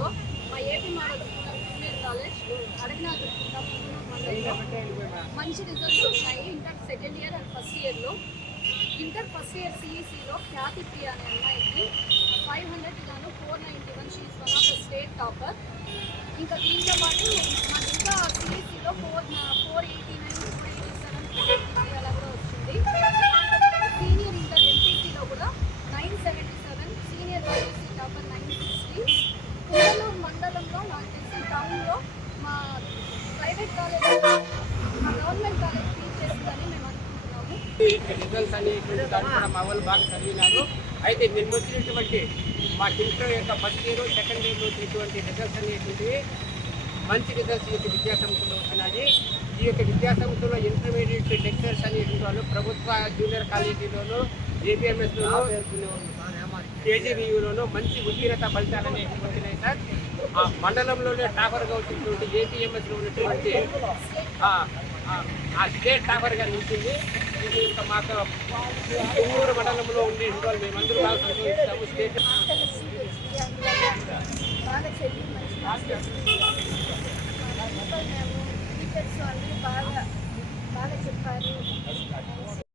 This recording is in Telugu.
సిఈసిలో మా ఏపీ మోడల్ జూనియర్ కాలేజ్ అడగనాథ్ మంచి రిజల్ట్స్ వచ్చాయి. Inter second year and first ఇయర్లో. ఇంటర్ ఫస్ట్ ఇయర్ సిఈసిలో ఖ్యాతి ప్రియ అనే అమ్మాయికి 500 గాను 491. She's one of the state topper. ఇంకా దీంతో పాటు మాకు ఇంకా సిఈసిలో 489, 487 అలా కూడా వచ్చింది. సీనియర్ ఇంటర్ ఎంపీసీలో కూడా 977, సీనియర్ వైఎస్సీ టాపర్ 960. కుమ్మలూరు మండలంలో నాకు తెలిసిన టౌన్లో మా ప్రైవేట్ కాలేజ్ మా గవర్నమెంట్ కాలేజ్ టీచ్ చేస్తుందని మేము అనుకుంటున్నాము. రిజల్ట్స్ అనేటువంటి దాన్ని కూడా మా వాళ్ళు బాగా చదివినారు. అయితే నిన్న వచ్చినటువంటి మా ఇంటర్ యొక్క ఫస్ట్ ఇయర్ సెకండ్ ఇయర్లో వచ్చినటువంటి రిజల్ట్స్ అనేటువంటివి మంచి రిజల్ట్స్ ఈ యొక్క విద్యాసంస్థలో వచ్చినాయి. ఈ యొక్క విద్యాసంస్థలో ఇంటర్మీడియట్ లెక్చర్స్ అనేటువంటి వాళ్ళు ప్రభుత్వ జూనియర్ కాలేజీలోనూ ఏబిఎంఎస్లోనూ కేజీబీయూలోనూ మంచి ఉత్తీర్ణత ఫలితాలు అనేవి వచ్చినాయి సార్. ఆ మండలంలోనే టాపర్గా వచ్చినటువంటి ఏపీఎంఎస్లో ఉన్నటువంటి ఆ స్టేట్ టాపర్గా నిలిచింది. ఇది ఇంకా మాకు ఊరు మండలంలో ఉండే వాళ్ళు మేమందరూ బాగా సంతోషిస్తాము. స్టేట్ టీచర్స్ అందరూ బాగా చెప్పారు.